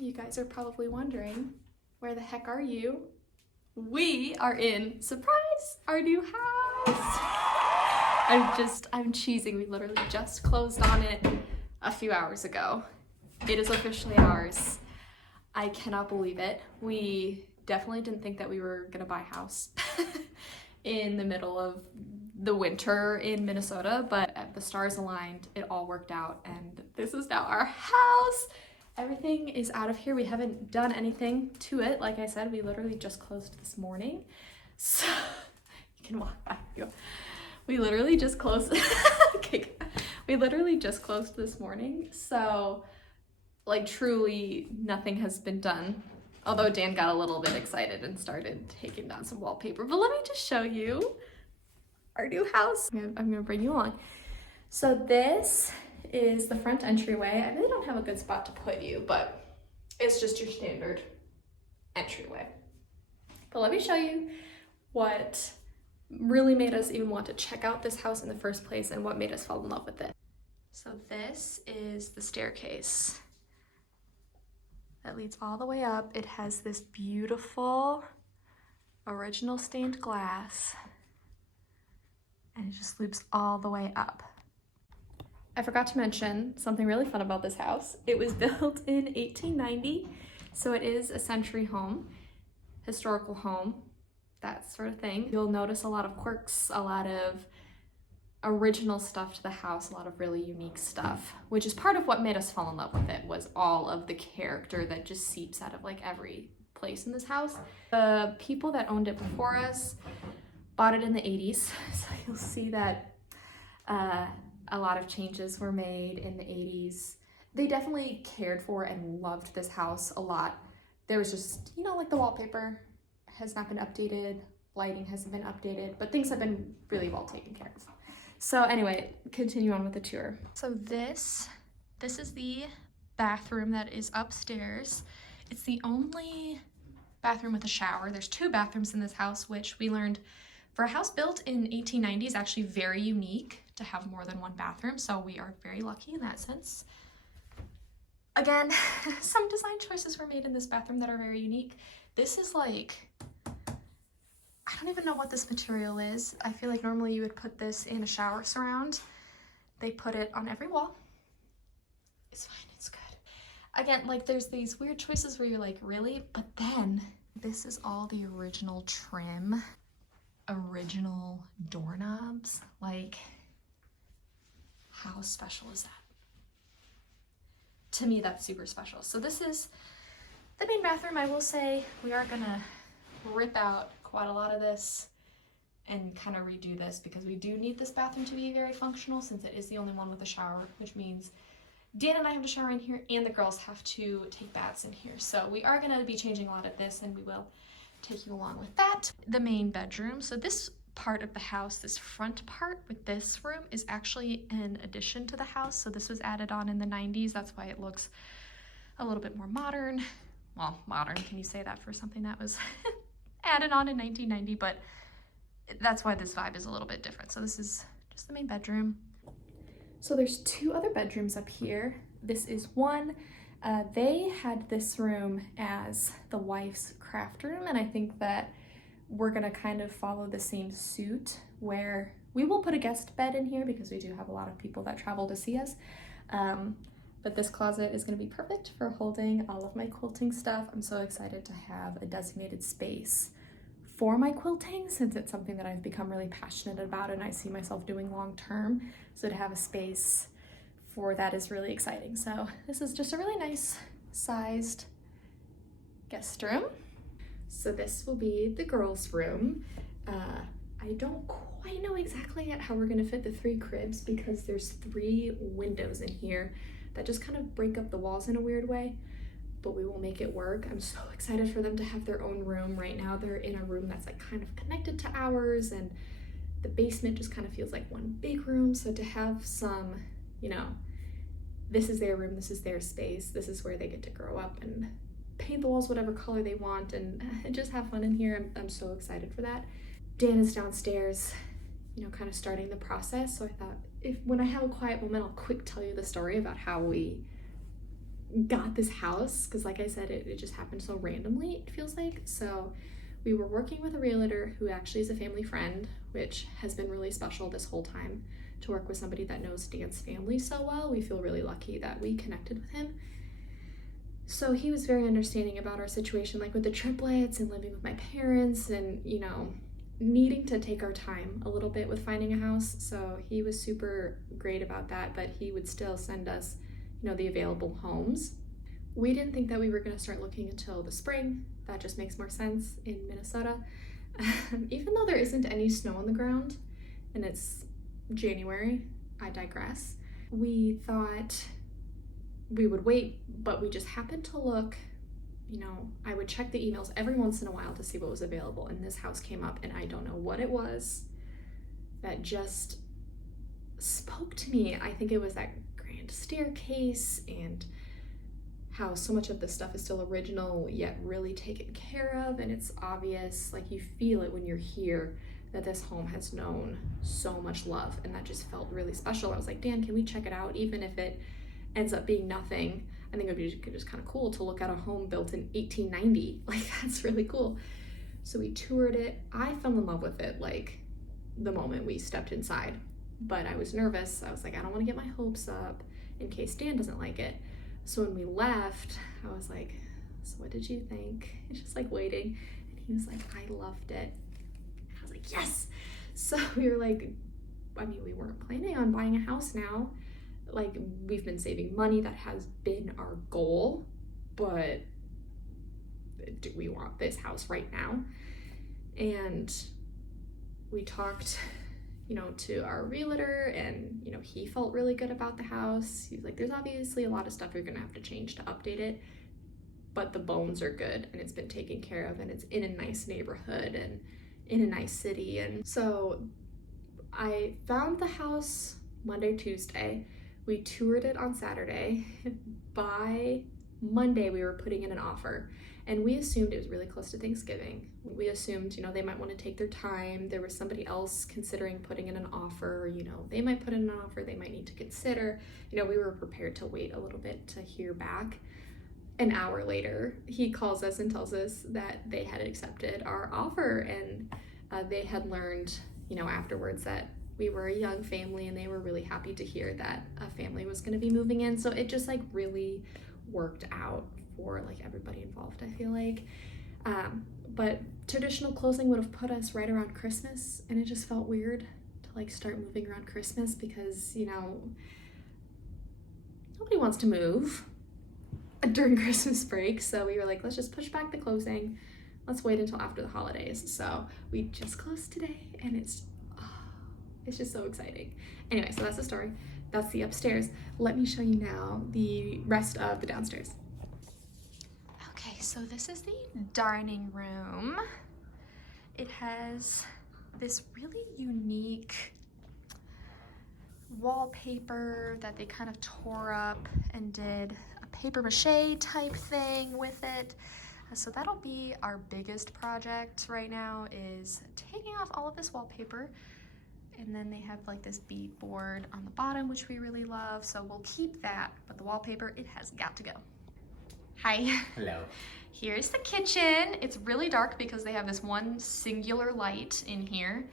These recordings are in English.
You guys are probably wondering, where the heck are you? We are in, surprise, our new house. I'm cheesing. We literally just closed on it a few hours ago. It is officially ours. I cannot believe it. We definitely didn't think that we were gonna buy a house in the middle of the winter in Minnesota, but the stars aligned, it all worked out, and this is now our house. Everything is out of here. We haven't done anything to it. Like I said, we literally just closed this morning. So you can walk back. We literally just closed. Okay. We literally just closed this morning. So like truly nothing has been done. Although Dan got a little bit excited and started taking down some wallpaper. But let me just show you our new house. I'm gonna bring you along. So this is the front entryway. I really don't have a good spot to put you, but it's just your standard entryway. But let me show you what really made us even want to check out this house in the first place and what made us fall in love with it. So this is the staircase that leads all the way up. It has this beautiful original stained glass, and it just loops all the way up. I forgot to mention something really fun about this house. It was built in 1890, so it is a century home, historical home, that sort of thing. You'll notice a lot of quirks, a lot of original stuff to the house, a lot of really unique stuff, which is part of what made us fall in love with it, was all of the character that just seeps out of like every place in this house. The people that owned it before us bought it in the 80s, so you'll see that a lot of changes were made in the 80s. They definitely cared for and loved this house a lot. There was just, you know, like the wallpaper has not been updated, lighting hasn't been updated, but things have been really well taken care of. So anyway, continue on with the tour. So this is the bathroom that is upstairs. It's the only bathroom with a shower. There's 2 bathrooms in this house, which we learned for a house built in 1890 is actually very unique to have more than 1 bathroom. So we are very lucky in that sense. Again, some design choices were made in this bathroom that are very unique. This is like, I don't even know what this material is. I feel like normally you would put this in a shower surround. They put it on every wall. It's fine, it's good. Again, like there's these weird choices where you're like, really? But then this is all the original trim, original doorknobs. Like, how special is that? To me, that's super special. So this is the main bathroom. I will say we are gonna rip out quite a lot of this and kind of redo this because we do need this bathroom to be very functional since it is the only one with a shower, which means Dan and I have to shower in here and the girls have to take baths in here. So we are gonna be changing a lot of this and we will take you along with that. The main bedroom. So this part of the house, this front part with this room is actually an addition to the house. So this was added on in the 90s. That's why it looks a little bit more modern. Well, modern, can you say that for something that was added on in 1990? But that's why this vibe is a little bit different. So this is just the main bedroom. So there's 2 other bedrooms up here. This is one. They had this room as the wife's craft room, and I think that we're gonna kind of follow the same suit where we will put a guest bed in here because we do have a lot of people that travel to see us. But this closet is gonna be perfect for holding all of my quilting stuff. I'm so excited to have a designated space for my quilting since it's something that I've become really passionate about and I see myself doing long term. So to have a space for that is really exciting. So this is just a really nice sized guest room. So this will be the girls' room. I don't quite know exactly yet how we're gonna fit the 3 cribs because there's 3 windows in here that just kind of break up the walls in a weird way, but we will make it work. I'm so excited for them to have their own room. Right now they're in a room that's like kind of connected to ours, and the basement just kind of feels like one big room. So to have some, you know, this is their room, this is their space, this is where they get to grow up and paint the walls whatever color they want and just have fun in here. I'm so excited for that. Dan is downstairs, you know, kind of starting the process. So I thought when I have a quiet moment, I'll quick tell you the story about how we got this house, because like I said, it just happened so randomly, it feels like. So we were working with a realtor who actually is a family friend, which has been really special this whole time, to work with somebody that knows Dan's family so well. We feel really lucky that we connected with him. So he was very understanding about our situation, like with the triplets and living with my parents and, you know, needing to take our time a little bit with finding a house. So he was super great about that, but he would still send us, you know, the available homes. We didn't think that we were going to start looking until the spring. That just makes more sense in Minnesota. Even though there isn't any snow on the ground and it's January, I digress. We thought we would wait, but we just happened to look, you know, I would check the emails every once in a while to see what was available, and this house came up, and I don't know what it was that just spoke to me. I think it was that grand staircase and how so much of the stuff is still original yet really taken care of, and it's obvious, like you feel it when you're here, that this home has known so much love, and that just felt really special. I was like, Dan, can we check it out? Even if it ends up being nothing, I think it would be just kind of cool to look at a home built in 1890. Like, that's really cool. So we toured it. I fell in love with it like the moment we stepped inside, but I was nervous. I was like, I don't want to get my hopes up in case Dan doesn't like it. So when we left, I was like, so what did you think? It's just like waiting. And he was like, I loved it. And I was like, yes. So we were like, I mean, we weren't planning on buying a house now. Like, we've been saving money. That has been our goal, but do we want this house right now? And we talked, you know, to our realtor, and, you know, he felt really good about the house. He's like, there's obviously a lot of stuff you're gonna have to change to update it, but the bones are good and it's been taken care of, and it's in a nice neighborhood and in a nice city. And so I found the house Monday, Tuesday. We toured it on Saturday. By Monday, we were putting in an offer, and we assumed it was really close to Thanksgiving. We assumed, you know, they might want to take their time. There was somebody else considering putting in an offer, you know, they might put in an offer, they might need to consider. You know, we were prepared to wait a little bit to hear back. An hour later, he calls us and tells us that they had accepted our offer, and they had learned, you know, afterwards that we were a young family, and they were really happy to hear that a family was going to be moving in. So it just like really worked out for like everybody involved, I feel like. But traditional closing would have put us right around Christmas, and it just felt weird to like start moving around Christmas because, you know, nobody wants to move during Christmas break. So we were like, let's just push back the closing. Let's wait until after the holidays. So we just closed today, and it's just so exciting. Anyway, so that's the story. That's the upstairs. Let me show you now the rest of the downstairs. Okay, so this is the dining room. It has this really unique wallpaper that they kind of tore up and did a paper mache type thing with it. So that'll be our biggest project right now, is taking off all of this wallpaper. And then they have like this bead board on the bottom, which we really love. So we'll keep that, but the wallpaper, it has got to go. Hi. Hello. Here's the kitchen. It's really dark because they have this one singular light in here,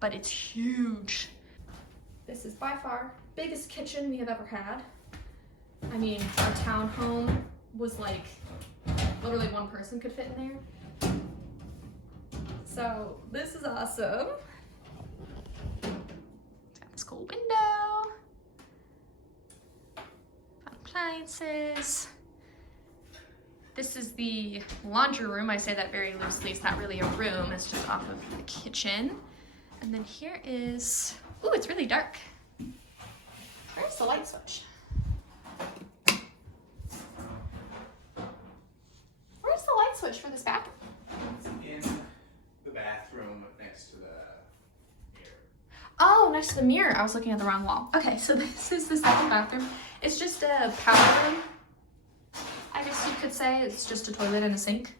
but it's huge. This is by far biggest kitchen we have ever had. I mean, our townhome was like, literally one person could fit in there. So this is awesome. This cool window, fun appliances. This is the laundry room. I say that very loosely. It's not really a room. It's just off of the kitchen. And then here is, ooh, it's really dark. Where's the light switch? Where's the light switch for this bathroom? It's in the bathroom next to the mirror. Oh, next to the mirror. I was looking at the wrong wall. Okay, so this is the second bathroom. It's just a powder room, I guess you could say. It's just a toilet and a sink.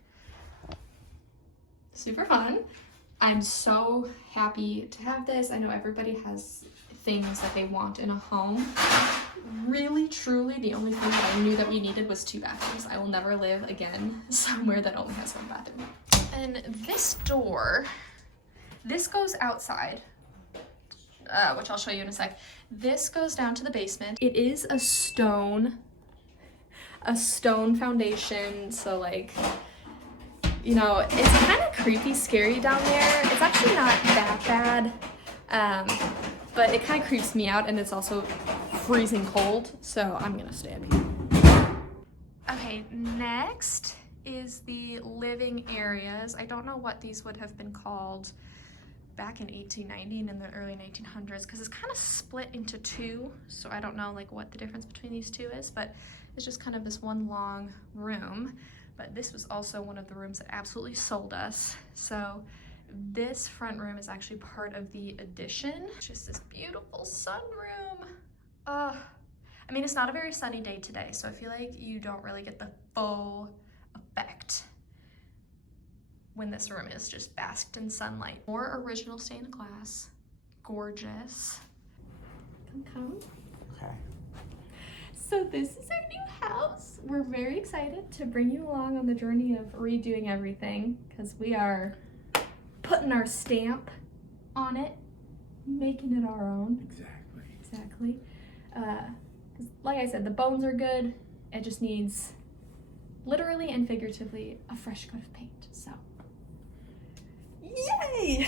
Super fun. I'm so happy to have this. I know everybody has things that they want in a home. Really, truly, the only thing that I knew that we needed was 2 bathrooms. I will never live again somewhere that only has 1 bathroom. And this door, this goes outside, which I'll show you in a sec. This goes down to the basement. It is a stone foundation, so like, you know, it's kind of creepy, scary down there. It's actually not that bad, but it kind of creeps me out, and it's also freezing cold, so I'm gonna stay up here. Okay, next is the living areas. I don't know what these would have been called back in 1890 and in the early 1900s, because it's kind of split into 2, so I don't know like what the difference between these 2 is, but it's just kind of this one long room. But this was also one of the rooms that absolutely sold us. So this front room is actually part of the addition. Just this beautiful sunroom. I mean, it's not a very sunny day today, so I feel like you don't really get the full effect when this room is just basked in sunlight. More original stained glass. Gorgeous. Come. Okay. So this is our new house. We're very excited to bring you along on the journey of redoing everything, because we are putting our stamp on it, making it our own. Exactly. 'Cause like I said, the bones are good. It just needs, literally and figuratively, a fresh coat of paint. So, yay!